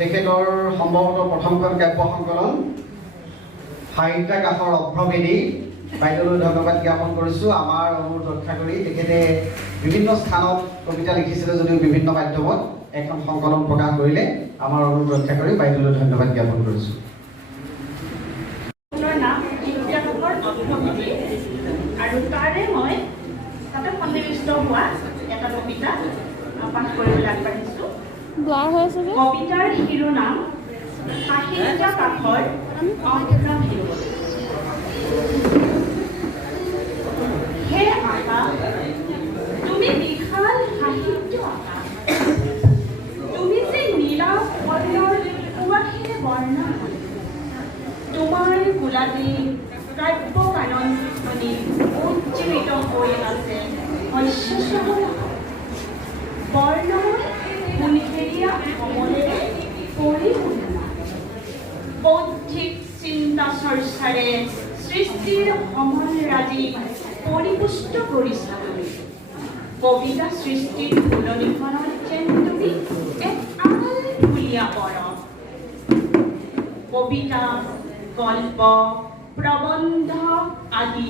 তেখেতৰ সম্ভৱতঃ প্ৰথমখন কাব্য সংকলন সাহিত্যাকাশৰ অভ্ৰমেদী বাইদেউলৈ ধন্যবাদ জ্ঞাপন কৰিছোঁ। আমাৰ অনুৰোধ ৰক্ষা কৰি তেখেতে বিভিন্ন স্থানত কবিতা লিখিছিলে যদিও বিভিন্ন মাধ্যমত এখন সংকলন প্ৰকাশ কৰিলে। আমাৰ অনুৰোধ ৰক্ষা কৰি বাইদেউলৈ ধন্যবাদ জ্ঞাপন কৰিছোঁ। আৰু তাৰে মই তাতে সন্নিৱিষ্ট হোৱা এটা কবিতা পাঠ কৰিবলৈ আগবাঢ়িছোঁ। কবিতাৰ শিৰোনাম সাহিত্যাকাশৰ অভ্ৰমেদী। হে আকাশ, তুমি বিশাল সাহিত্য আকাশ, তুমি যে নীলা বৰ্ণৰ সুৱাসেৰে বৰ্ণনা, তোমাৰ কোলাতে কাব্য কানন ধ্বনি উজ্জীৱিত হৈ আছে শস্যশ্যামল বৰ্ণময় সোণসেৰীয়া কমলেৰে পৰিপূৰ্ণ। বৌদ্ধিক চিন্তা চৰ্চাৰে সৃষ্টিৰ সমলৰাজি পৰিপুষ্ট কৰিছা তুমি। কবিতা সৃষ্টিৰ ফুলনিখনত যেন তুমি এক আলফুলীয়া বৰফ। কবিতা, গল্প, প্ৰবন্ধ আদি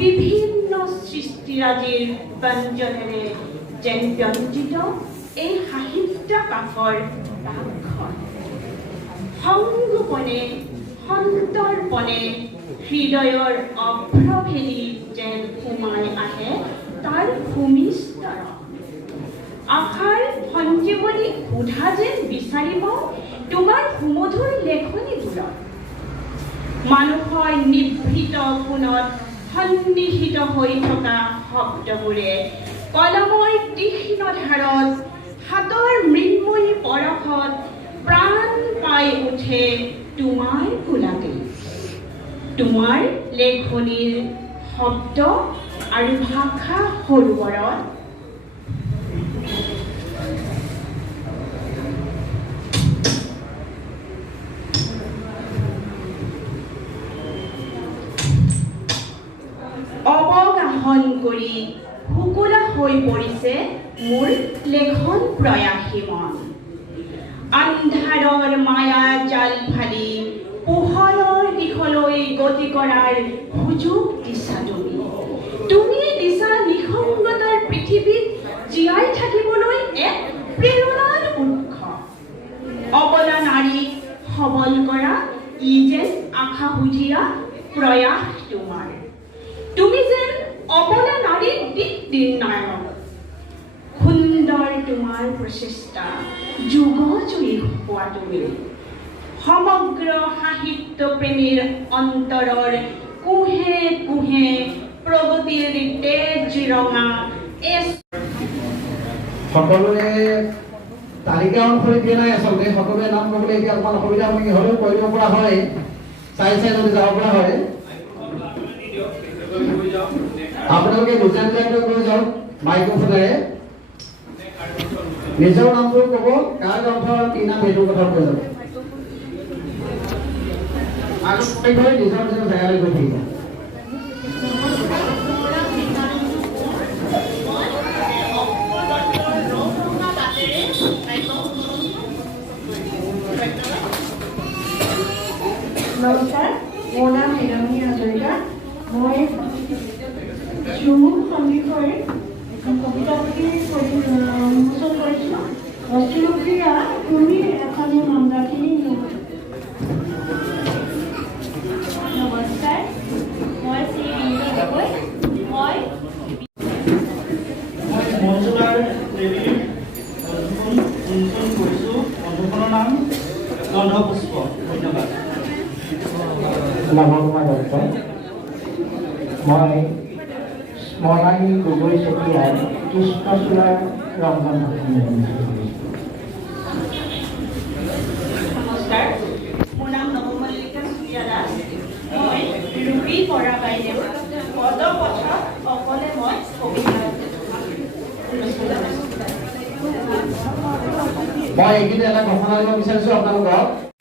বিভিন্ন সৃষ্টিৰাজিৰ ব্যঞ্জনেৰে যেন ব্যঞ্জিত এই সাহিত্যাকাশৰ ডাকঘৰ। সংগোপনে সন্তৰ্পণে হৃদয়ৰ অভ্ৰভেদী যেন সোমাই আহে তাৰ ভূমিস্তৰ। আশাৰ সঞ্জীৱনী সোধা যেন বিচাৰি পাওঁ তোমাৰ সুমধুৰ লেখনিবোৰত। মানুহৰ নিভৃত কোণত সন্নিহিত হৈ থকা শব্দবোৰে কলমৰ তীক্ষ্ণ ধাৰত হাতৰ মৃন্ময়ী পৰশত প্ৰাণ পাই উঠে তোমাৰ কোলাতে। তোমাৰ লেখনিৰ শব্দ আৰু ভাষা সৰোবৰত অৱগাহন কৰি শুকুলা হৈ পৰিছে মোৰ লেখন প্ৰয়াসী মন। আন্ধাৰৰ মায়া জাল ফালি পোহৰৰ দিশলৈ গতি কৰাৰ সুযোগ দিছা তুমি। তুমি দিছা নিসংগতাৰ পৃথিৱীত জীয়াই থাকিবলৈ এক প্ৰেৰণাৰ উৎস। অবলা নাৰীক সবল কৰা ই যেন আশাসুধীয়া প্ৰয়াস তোমাৰ। তুমি যেন অবলা নাৰীৰ দিক নিৰ্ণায়ক। সুন্দৰ তোমাৰ প্ৰচেষ্টা যুগজুৰি হোৱা তুমি। সমগ্ৰ সাহিত্য প্ৰেমীৰ অন্তৰৰ কুহে কুহে প্ৰগতিৰ তেজ ৰঙা সকলোৱে তালিকা অনুসৰি দিয়া নাই। আচলতে সকলোৱে নাম ক'বলৈ এতিয়া অকণমান অসুবিধা হ'লেও কৰিব পৰা হয়, চাই চাই যদি যাব পৰা হয়। আপোনালোকে নিজা নিজাকৈ কৈ যাওক মাইক্ৰফোনেৰে। নিজৰ নামটো ক'ব, কাৰ গ্ৰন্থ আৰু কি নাম সেইটো কথা কৈ যাব। আৰু নিজৰ নিজৰ জেগালৈ গৈ থাকিব। নমস্কাৰ, মোৰ নাম মীনামণি হাজৰিকা। মই সন্দিকৈ এখন কবিতা পুথি উন্মোচন কৰিছোঁ। অষ্ট্ৰেলিয়া তুমি এখনি মন্দাকিনী। নমস্কাৰ, মই শ্ৰী বিন্দু গগৈ। মই মঞ্জুলাৰ দেৱীৰ ৰথমখন উন্মোচন কৰিছোঁ। ৰথমখনৰ নাম গন্ধপুষ্প। ধন্যবাদ। নৱকুমাৰ দত্ত। মই স্মৰণী গগৈ চেতিয়াৰ কৃষ্ণচূড়াৰ ৰংমন। নমস্কাৰ, মোৰ নাম নবমল্লিকা দাস। মই ৰূপী বৰা বাইদেউৰ পদপথত অকলে মই কবিতা মই এইকেইটা এটা ঘোষণা দিব বিচাৰিছোঁ আপোনালোকক।